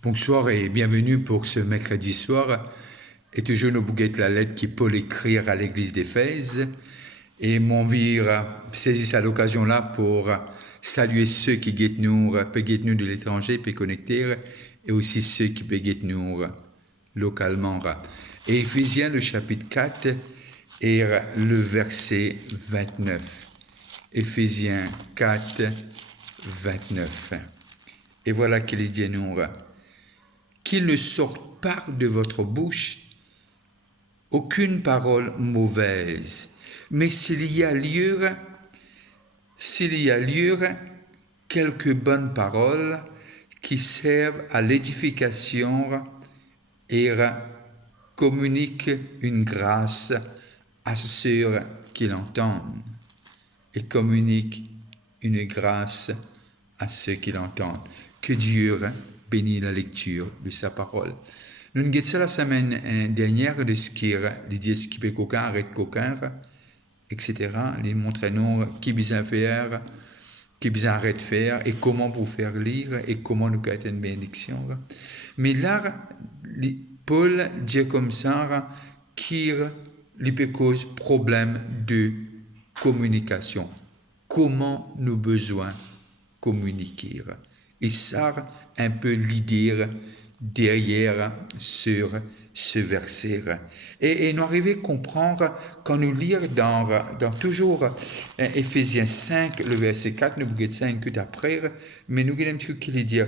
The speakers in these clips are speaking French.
Bonsoir et bienvenue pour ce mercredi soir. Et toujours nos bouguettes la lettre qui Paul écrire à l'église d'Éphèse. Et mon vire saisit cette occasion-là pour saluer ceux qui guettent nous, de l'étranger, peut connecter, et aussi ceux qui peuvent guetter nous localement. Et Éphésiens, le chapitre 4 et le verset 29. Éphésiens 4, 29. Et voilà qu'il dit nous. Qu'il ne sorte pas de votre bouche aucune parole mauvaise, mais s'il y a lieu, quelques bonnes paroles qui servent à l'édification et communiquent une grâce à ceux qui l'entendent. Et communiquent une grâce à ceux qui l'entendent. Que Dieu bénisse la lecture de sa parole. Nous avons dit la semaine dernière de ce qui dit qui peut coquin, arrête coquin, etc. Il montre nous qui besoin faire, qui besoin arrêter faire et comment pour faire lire et comment nous être une bénédiction. Mais là, Paul dit comme ça qu'il peut cause problème de communication. Comment nous besoin communiquer. Et ça, un peu l'idée derrière sur ce verset. Et nous arrivons à comprendre, quand nous lisons dans toujours Éphésiens 5, le verset 4, nous regardons ça un peu après, mais nous regardons un petit peu qu'il dit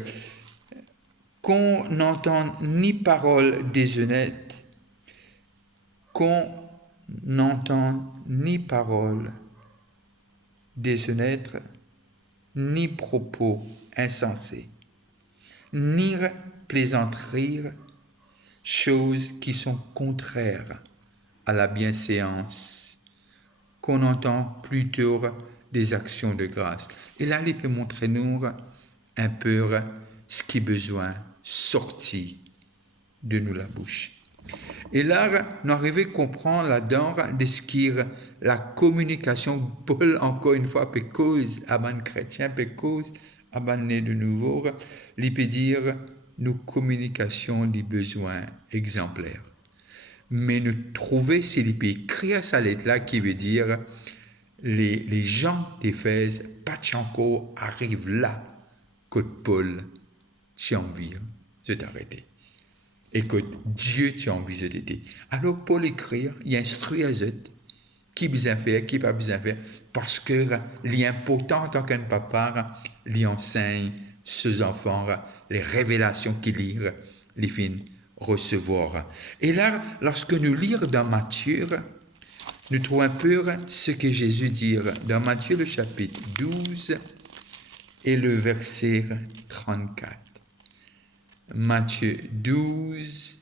qu'on n'entende ni parole déshonnête, qu'on n'entende ni parole déshonnête, ni propos insensés, ni plaisanteries, choses qui sont contraires à la bienséance, qu'on entend plutôt des actions de grâce. Et là, il peut montrer nous un peu ce qui est besoin sortir de nous la bouche. Et là, nous arrivons à comprendre là-dedans de ce qui est la communication. Paul, encore une fois, peut cause à un chrétien, peut cause à un né de nouveau. Il peut dire, nos communications, des besoins exemplaires. Mais nous trouver, s'il peut écrire sa lettre-là, qui veut dire, les gens d'Éphèse, pas encore arrivent là, que Paul, j'ai envie de t'arrêter. Et que Dieu t'a envie de t'aider. Alors Paul écrit, il instruit à eux qui besoin faire, qui pas besoin faire, parce que l'important en tant qu'un papa, lui enseigne ses enfants les révélations qu'il lit, les fins recevoir. Et là, lorsque nous lisons dans Matthieu, nous trouvons un peu ce que Jésus dit dans Matthieu le chapitre 12 et le verset 34. Matthieu 12,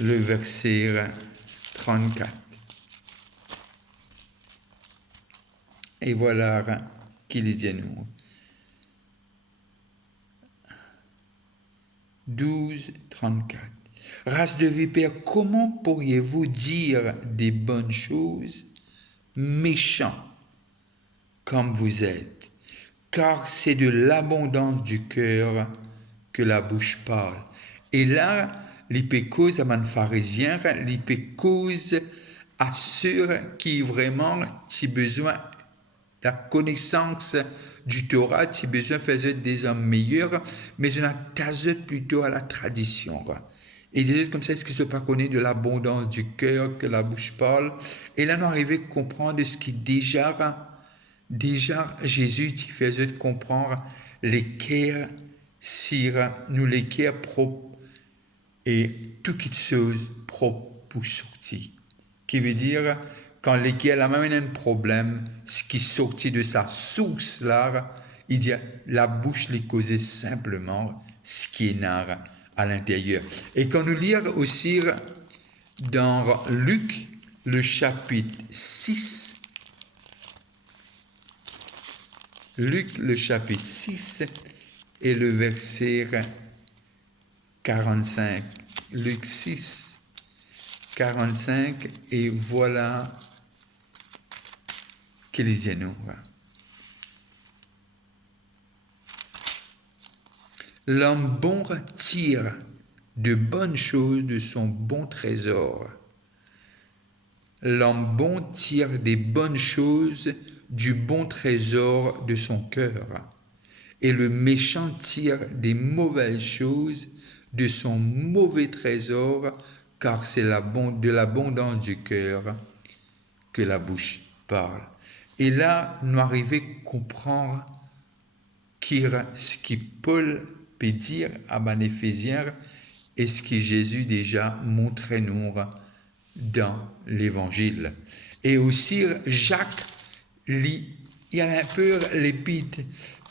le verset 34. Et voilà qu'il dit à nous. 12, 34. Race de vipères, comment pourriez-vous dire des bonnes choses, méchants comme vous êtes? Car c'est de l'abondance du cœur que la bouche parle. Et là, l'hypécose à un pharisien, l'hypécose à ceux qui vraiment, si besoin, la connaissance du Torah, si besoin, faisait des hommes meilleurs, mais on a tasé plutôt à la tradition. Et Jésus, comme ça, est-ce qu'ils ne se pas connaît de l'abondance du cœur que la bouche parle? Et là, nous arrivons à comprendre ce qui déjà Jésus qui faisait comprendre lesquels sire nous lesquels propres et tout qui chose propre pour sortir. Qui veut dire quand lesquels a même un problème, ce qui sortit de sa source là, il dit la bouche les causait simplement ce qui est nar à l'intérieur. Et quand nous lisons aussi dans Luc le chapitre 6, Luc le chapitre 6 et le verset 45. Luc 6, 45, et voilà qu'il dit nous. L'homme bon tire de bonnes choses de son bon trésor. L'homme bon tire des bonnes choses du bon trésor de son cœur. Et le méchant tire des mauvaises choses de son mauvais trésor, car c'est de l'abondance du cœur que la bouche parle. Et là, nous arrivons à comprendre ce que Paul peut dire à Éphésiens et ce que Jésus déjà montrait nous dans l'Évangile. Et aussi, Jacques, il y a un peu l'épître.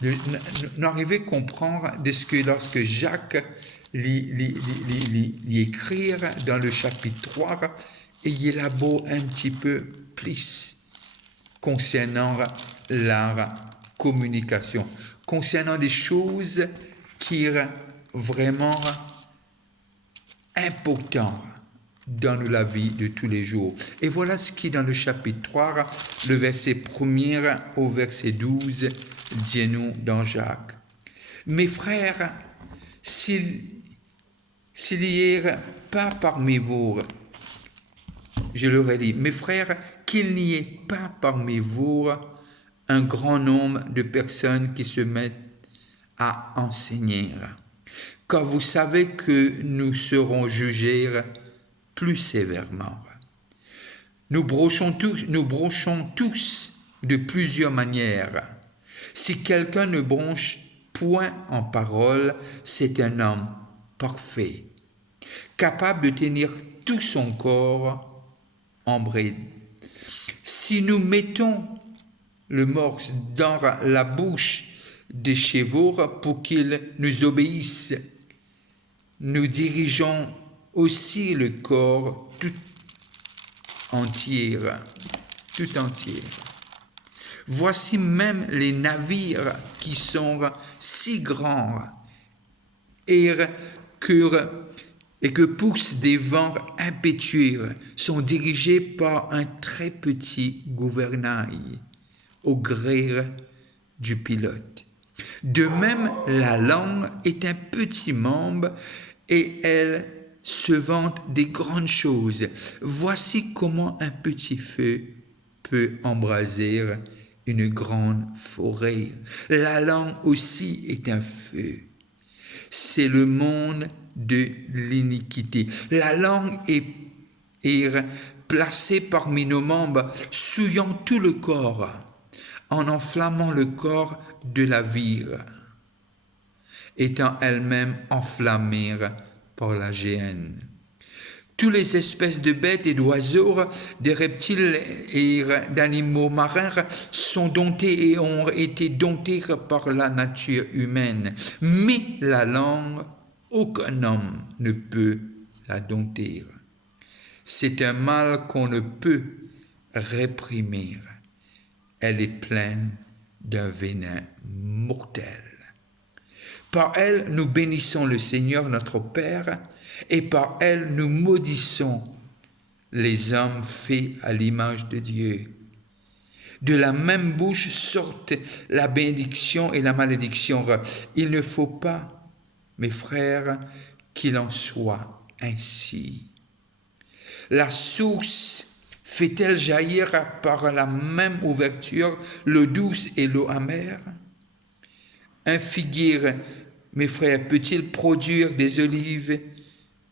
Nous arrivons à comprendre de ce que lorsque Jacques écrit dans le chapitre 3, et il élabore un petit peu plus concernant la communication, concernant des choses qui sont vraiment importantes dans la vie de tous les jours. Et voilà ce qui, dans le chapitre 3, le verset 1er au verset 12, dit nous dans Jacques. Mes frères, s'il n'y ait pas parmi vous, je leur ai dit, mes frères, qu'il n'y ait pas parmi vous un grand nombre de personnes qui se mettent à enseigner, car vous savez que nous serons jugés plus sévèrement. Nous brochons tous de plusieurs manières. Si quelqu'un ne bronche point en parole, c'est un homme parfait, capable de tenir tout son corps en bride. Si nous mettons le morse dans la bouche des chevaux pour qu'ils nous obéissent, nous dirigeons aussi le corps tout entier. Voici même les navires qui sont si grands et que poussent des vents impétueux, sont dirigés par un très petit gouvernail au gré du pilote. De même, la langue est un petit membre et elle se vante des grandes choses. Voici comment un petit feu peut embraser une grande forêt. La langue aussi est un feu. C'est le monde de l'iniquité. La langue est placée parmi nos membres, souillant tout le corps, en enflammant le corps de la vie, étant elle-même enflammée par la géhenne. Toutes les espèces de bêtes et d'oiseaux, de reptiles et d'animaux marins sont domptés et ont été domptés par la nature humaine. Mais la langue, aucun homme ne peut la dompter. C'est un mal qu'on ne peut réprimer. Elle est pleine d'un venin mortel. Par elle, nous bénissons le Seigneur notre Père, et par elle, nous maudissons les hommes faits à l'image de Dieu. De la même bouche sortent la bénédiction et la malédiction. Il ne faut pas, mes frères, qu'il en soit ainsi. La source fait-elle jaillir par la même ouverture l'eau douce et l'eau amère? Un figuier, mes frères, peut-il produire des olives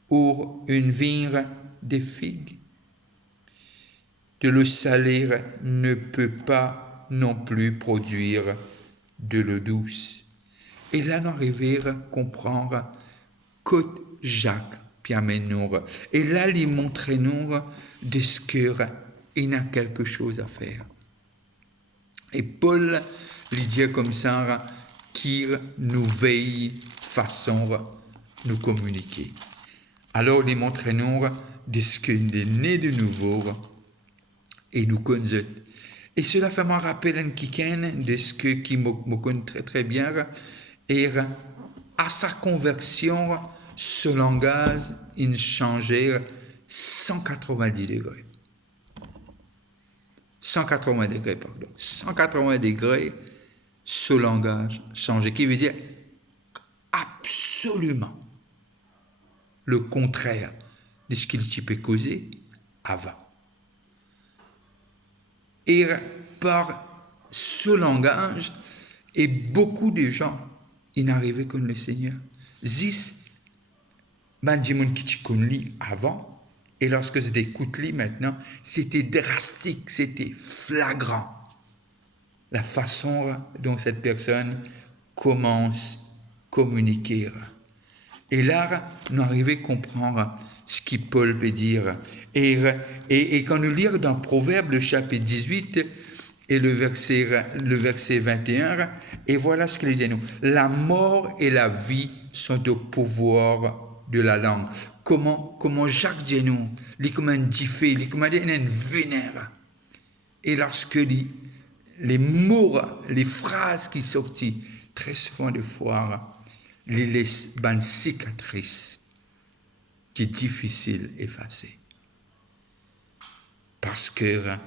ou une vigne des figues? De l'eau salée ne peut pas non plus produire de l'eau douce. Et là, nous arrivons à comprendre que Jacques Piamennour. Et là, il montre nous de ce qu'il a quelque chose à faire. Et Paul lui dit comme ça, qu'il nous veille façon nous communiquer. Alors, il montre nous de ce qu'il est né de nouveau et nous connaît. Et cela fait me rappeler un kiken de ce qui me connaît très très bien. Et à sa conversion, ce langage, il changeait 190 degrés. 180 degrés, pardon. 180 degrés, ce langage changeait. Qui veut dire, absolument le contraire de ce qu'il peut causer avant. Et par ce langage, et beaucoup de gens, ils n'arrivaient que le Seigneur. Zis, ben, du monde qui te connaît avant, et lorsque je écoute lui maintenant, c'était drastique, c'était flagrant. La façon dont cette personne commence à communiquer. Et là, nous arrivons à comprendre ce que Paul peut dire. Et quand nous lisons dans Proverbe, le chapitre 18, et le verset 21, et voilà ce qu'il dit nous. La mort et la vie sont au pouvoir de la langue. Comment Jacques dit nous, il comme un diffé, il comme un vénère. Et lorsque les mots, les phrases qui sortent, très souvent de fois, les laissent une cicatrice qui est difficile à effacer. Parce que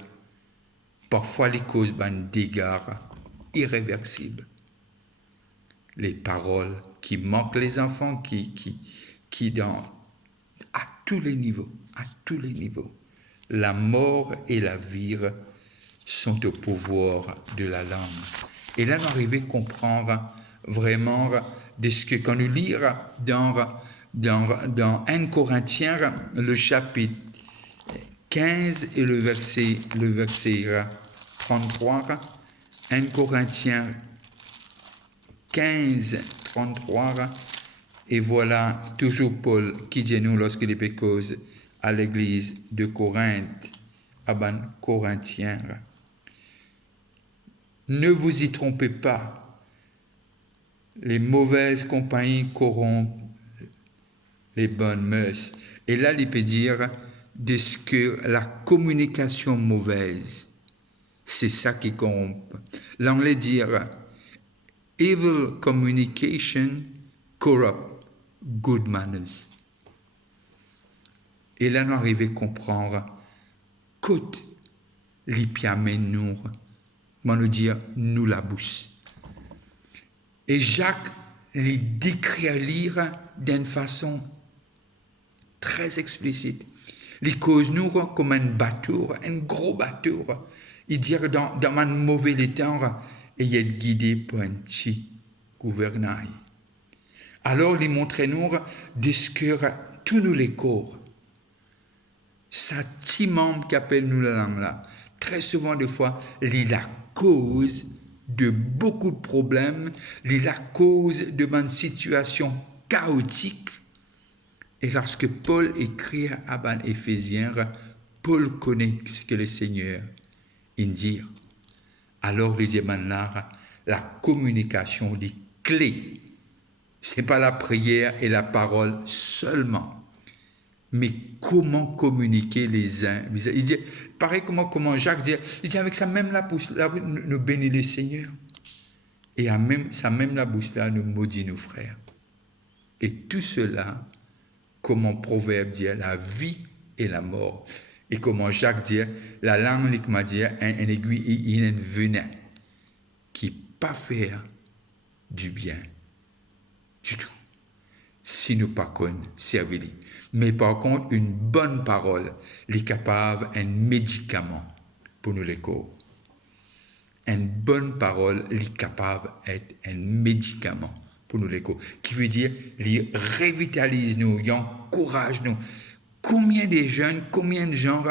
parfois les causes d'un dégâts irréversibles. Les paroles qui manquent les enfants, qui à tous les niveaux, la mort et la vie sont au pouvoir de la langue. Et là, nous arrivons à comprendre vraiment de ce que quand nous lisons dans 1 Corinthiens, le chapitre 15 et le verset 33, 1 Corinthiens 15, 33, et voilà toujours Paul qui dit nous lorsqu'il est cause à l'église de Corinthe, à ban Corinthiens. Ne vous y trompez pas, les mauvaises compagnies corrompent les bonnes mœurs. Et là, il peut dire de ce que la communication mauvaise, c'est ça qui corrompt. L'anglais dire evil communication corrupt good manners. Et là, nous arrivons à comprendre qu'autre l'hypiamène nous, comment nous dire, nous la bouche. Et Jacques les décrit à lire d'une façon très explicite. Les causes nous comme un bateau, un gros bateau. Il dit dans un mauvais temps, et il est guidé par un petit gouvernail. Alors, il montre nous de ce que tous nous les corps, ça petit membre qui appelle nous la langue là, très souvent des fois, il est la cause de beaucoup de problèmes, il est la cause de une situation chaotique. Et lorsque Paul écrit à ban Éphésiens, Paul connaît ce que le Seigneur dit. Alors, il dit maintenant, la communication, les clés, ce n'est pas la prière et la parole seulement, mais comment communiquer les uns. Il dit, pareil comment Jacques dit, il dit avec ça même la bouche là, nous bénit le Seigneur. Et à même, ça même la bouche là, nous maudit nos frères. Et tout cela, comment Proverbe dit, la vie et la mort. Et comment Jacques dit, la langue, comment dire, un aiguille, il y a un venin qui pas faire du bien du tout. Si nous pas connaissons, servir. Mais par contre, une bonne parole est capable un médicament pour nous les corps. Une bonne parole est capable d'être un médicament pour nous les corps. Qui veut dire, il revitalise nous, il encourage nous. Combien de jeunes, combien de gens,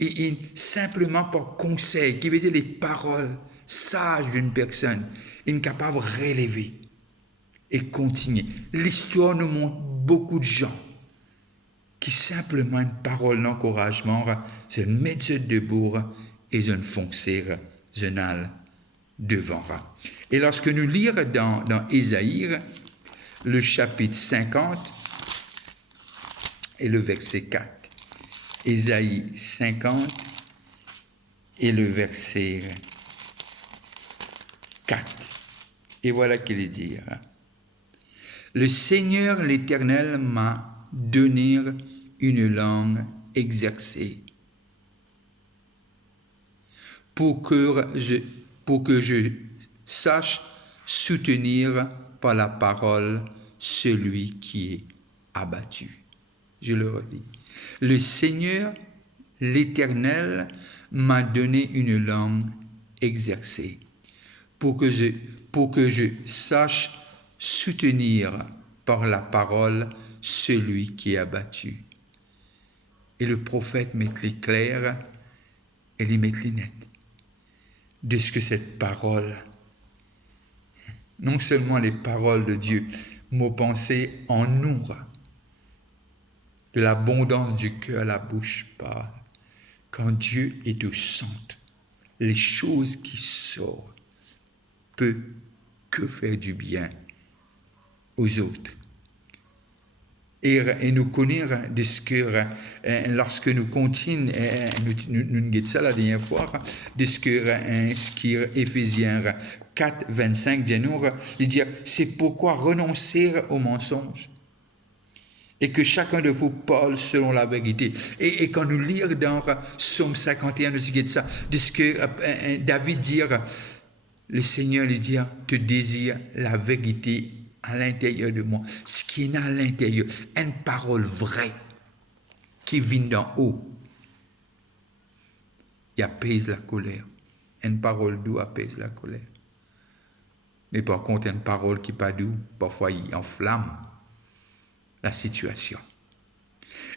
et simplement par conseil, qui veut dire les paroles sages d'une personne, ils sont capables de relever et continuer. L'histoire nous montre beaucoup de gens qui simplement une parole d'encouragement se mettent debout et se foncent, se n'allent devant. Et lorsque nous lisons dans Ésaïe, le chapitre 50 et le verset 4, Ésaïe 50 et le verset 4, et voilà qu'il est dit. Le Seigneur l'Éternel m'a donné une langue exercée pour que je sache soutenir par la parole celui qui est abattu. Je le redis. Le Seigneur, l'Éternel, m'a donné une langue exercée pour que je sache soutenir par la parole celui qui est abattu. Et le prophète met les clairs et les met les nets de ce que cette parole, non seulement les paroles de Dieu, nos pensées en nous, de l'abondance du cœur, la bouche parle. Quand Dieu est au centre, les choses qui sortent peuvent que faire du bien aux autres. Et nous connaître de ce que, lorsque nous continuons, nous avons ça la dernière fois, de ce que Éphésiens 4, 25 dit nous, il dit, c'est pourquoi renoncer au mensonge et que chacun de vous parle selon la vérité. Et quand nous lisons dans Psaume 51, nous dit ça, de ce que David dit, le Seigneur lui dit, te désire la vérité à l'intérieur de moi, ce qui est à l'intérieur, une parole vraie qui vient d'en haut, il apaise la colère. Une parole douce apaise la colère. Mais par contre, une parole qui n'est pas douce, parfois il enflamme la situation.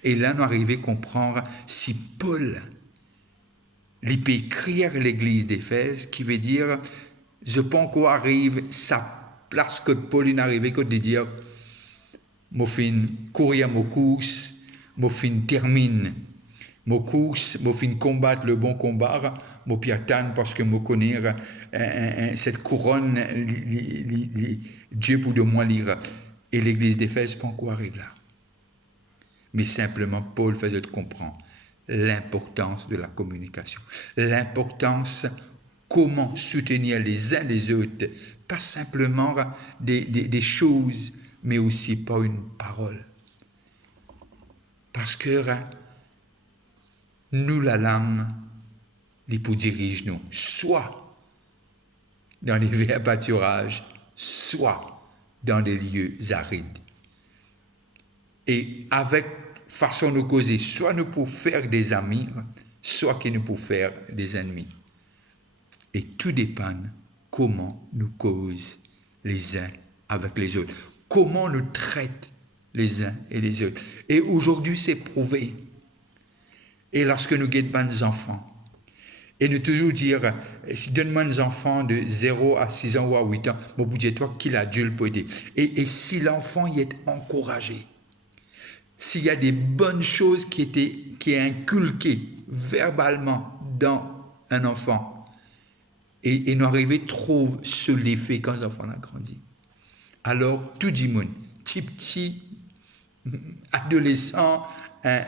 Et là, nous arrivons à comprendre si Paul, il peut écrire l'église d'Éphèse, qui veut dire, je pense qu'on arrive ça. Lorsque Pauline arrivait, quand de dire, je fin courir mon course, je fin termine mon course, je fin combattre le bon combat, je puis attendre parce que je connais cette couronne, Dieu pour de moi lire. Et l'église d'Éphèse, pas encore arrive là. Mais simplement, Paul faisait comprendre l'importance de la communication, l'importance comment soutenir les uns les autres, pas simplement des choses, mais aussi par une parole. Parce que nous, la langue, les pour dirige nous, soit dans les verts pâturages, soit dans des lieux arides. Et avec façon de causer, soit nous pouvons faire des amis, soit que nous pouvons faire des ennemis. Et tout dépend comment nous causons les uns avec les autres, comment nous traitons les uns et les autres. Et aujourd'hui, c'est prouvé. Et lorsque nous guettons des enfants, et nous toujours dire, si donne-moi des enfants de 0 à 6 ans ou à 8 ans, bon, vous dites toi qu'il adulte peut aider. Et si l'enfant y est encouragé, s'il y a des bonnes choses qui est inculquées verbalement dans un enfant, et nous arrivons à trouver ce l'effet quand l'enfant a grandi. Alors, tout le monde, petit, adolescent,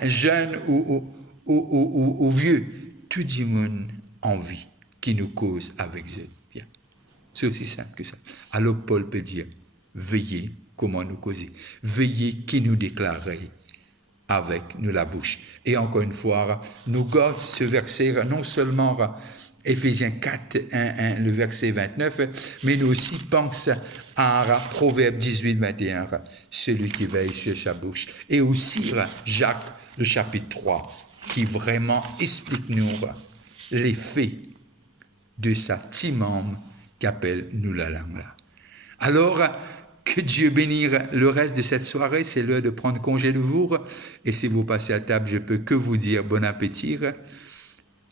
jeune ou vieux, tout le monde envie qui nous cause avec eux. Bien. C'est aussi simple que ça. Alors, Paul peut dire, veillez comment nous causer. Veillez qui nous déclarer avec nous la bouche. Et encore une fois, nous gardons ce verset non seulement Éphésiens 4, 1, le verset 29, mais nous aussi pensons à Proverbe 18, 21, celui qui veille sur sa bouche. Et aussi Jacques, le chapitre 3, qui vraiment explique nous l'effet de sa timame qu'appelle nous la langue là. Alors, que Dieu bénisse le reste de cette soirée, c'est l'heure de prendre congé de vous. Et si vous passez à table, je peux que vous dire bon appétit.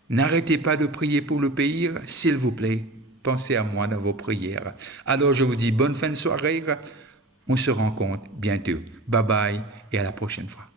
N'arrêtez pas de prier pour le pays, s'il vous plaît. Pensez à moi dans vos prières. Alors je vous dis bonne fin de soirée. On se rencontre bientôt. Bye bye et à la prochaine fois.